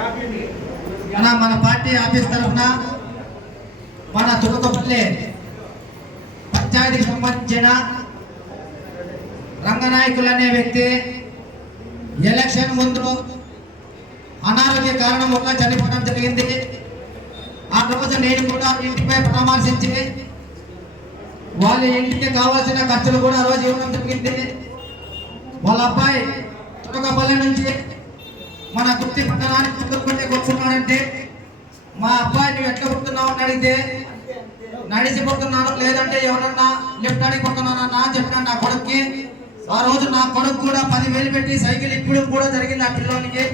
మన మన party office తరఫున మన తులకపల్లి పంచాయతీకి సంబంధించిన రంగనాయకులు అనే వ్యక్తి ఎలక్షన్ ముందు అనారోగ్య కారణం వల్ల చనిపోవడం జరిగింది. ఆ రోజు నేను కూడా ఇంటిపై పరామర్శించి వాళ్ళ ఇంటికి కావాల్సిన ఖర్చులు కూడా ఆ రోజు ఇవ్వడం జరిగింది. వాళ్ళ అబ్బాయి తుడకపల్లి నుంచి మన గుర్తి పట్టణానికి ముందుకుంటే కూర్చున్నాడంటే మా అబ్బాయి నువ్వు ఎట్లా పుడుతున్నావు అని అడిగితే నడిచిపోతున్నాను లేదంటే ఎవరన్నా లిఫ్ట్ అడిగి పోతున్నానన్నా అని చెప్పినాను నా కొడుక్కి. ఆ రోజు నా కొడుకు కూడా పదివేలు పెట్టి సైకిల్ ఇప్పుడు కూడా జరిగింది ఆ పిల్లోనికి.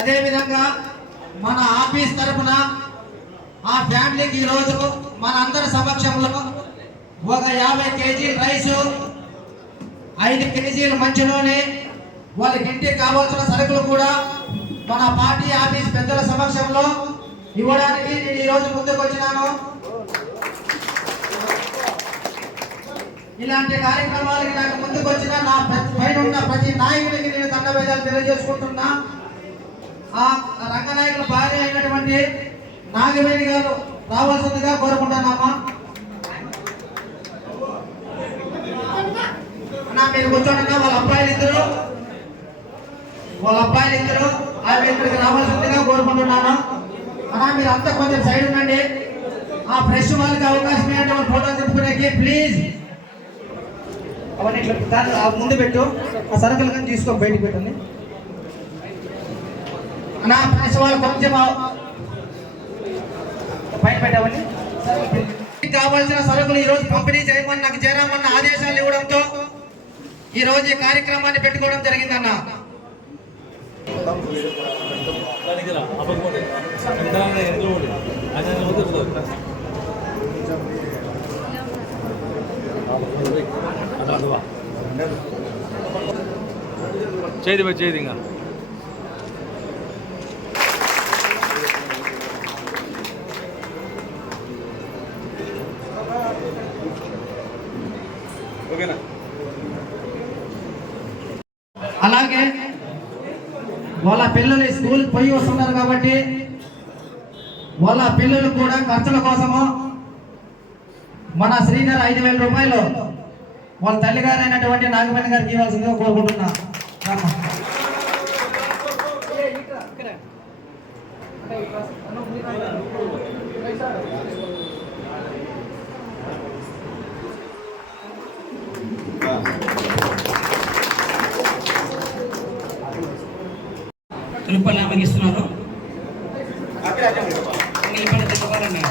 అదేవిధంగా మన ఆఫీస్ తరపున ఆ ఫ్యామిలీకి ఈరోజు మన అందరి సమక్షంలో ఒక యాభై కేజీల రైసు ఐదు కేజీల మంచిలోనే వాళ్ళకి ఇంటికి కావాల్సిన సరుకులు కూడా మన పార్టీ ఆఫీస్ పెద్దల సమక్షంలో ఇవ్వడానికి నేను ఈరోజు ముందుకు వచ్చినాను. ఇలాంటి కార్యక్రమాలకి నాకు ముందుకు వచ్చిన నా పైన ఉన్న ప్రతి నాయకుడికి నేను దండవేదాలు తెలియజేసుకుంటున్నా. ఆ రంగనాయకుల భార్య అయినటువంటి నాగవేణి గారు రావాల్సిందిగా కోరుకుంటున్నామా? మీరు కూర్చోండి వాళ్ళ వాళ్ళ అబ్బాయిలు ఇద్దరు ఆమె ఇక్కడికి రావాల్సిందిగా కోరుకుంటున్నాను. అన్నా మీరు అంతా కొంచెం సైడ్ ఉండండి. ఆ ఫ్రెష్ వాళ్ళకి అవకాశం ఏంటంటే వాళ్ళ ఫోటో చెప్పుకునేకి ప్లీజ్. అవన్నీ ఇట్లా దాన్ని ఆ ముందు పెట్టు. ఆ సరుకులు కానీ తీసుకో బయటకు పెట్టండి. అన్నా ఫ్రెష్ వాళ్ళు కొంచెం ఆ- పైన కావాల్సిన సరుకులు ఈరోజు పంపిణీ చేయమని నాకు చేరామన్న ఆదేశాలు ఇవ్వడంతో ఈరోజు ఈ కార్యక్రమాన్ని పెట్టుకోవడం జరిగిందన్నా. എന്താണ് എന്തുകൊണ്ട് അങ്ങനെ നോക്കുന്നത് ചെയ്തു ചെയ്തിങ്ങ అలాగే వాళ్ళ పిల్లలు స్కూల్ పోయి వస్తున్నారు కాబట్టి వాళ్ళ పిల్లలు కూడా ఖర్చుల కోసము మన శ్రీధర్ ఐదు వేల రూపాయలు వాళ్ళ తల్లిగారు అయినటువంటి నాగమణి గారికి ఇవ్వాల్సిందిగా కోరుకుంటున్నా రామ్మా. అనుపల్లి ఆమెకి ఇస్తున్నారు అనుపల్లి తెచ్చుకోవాలన్నారు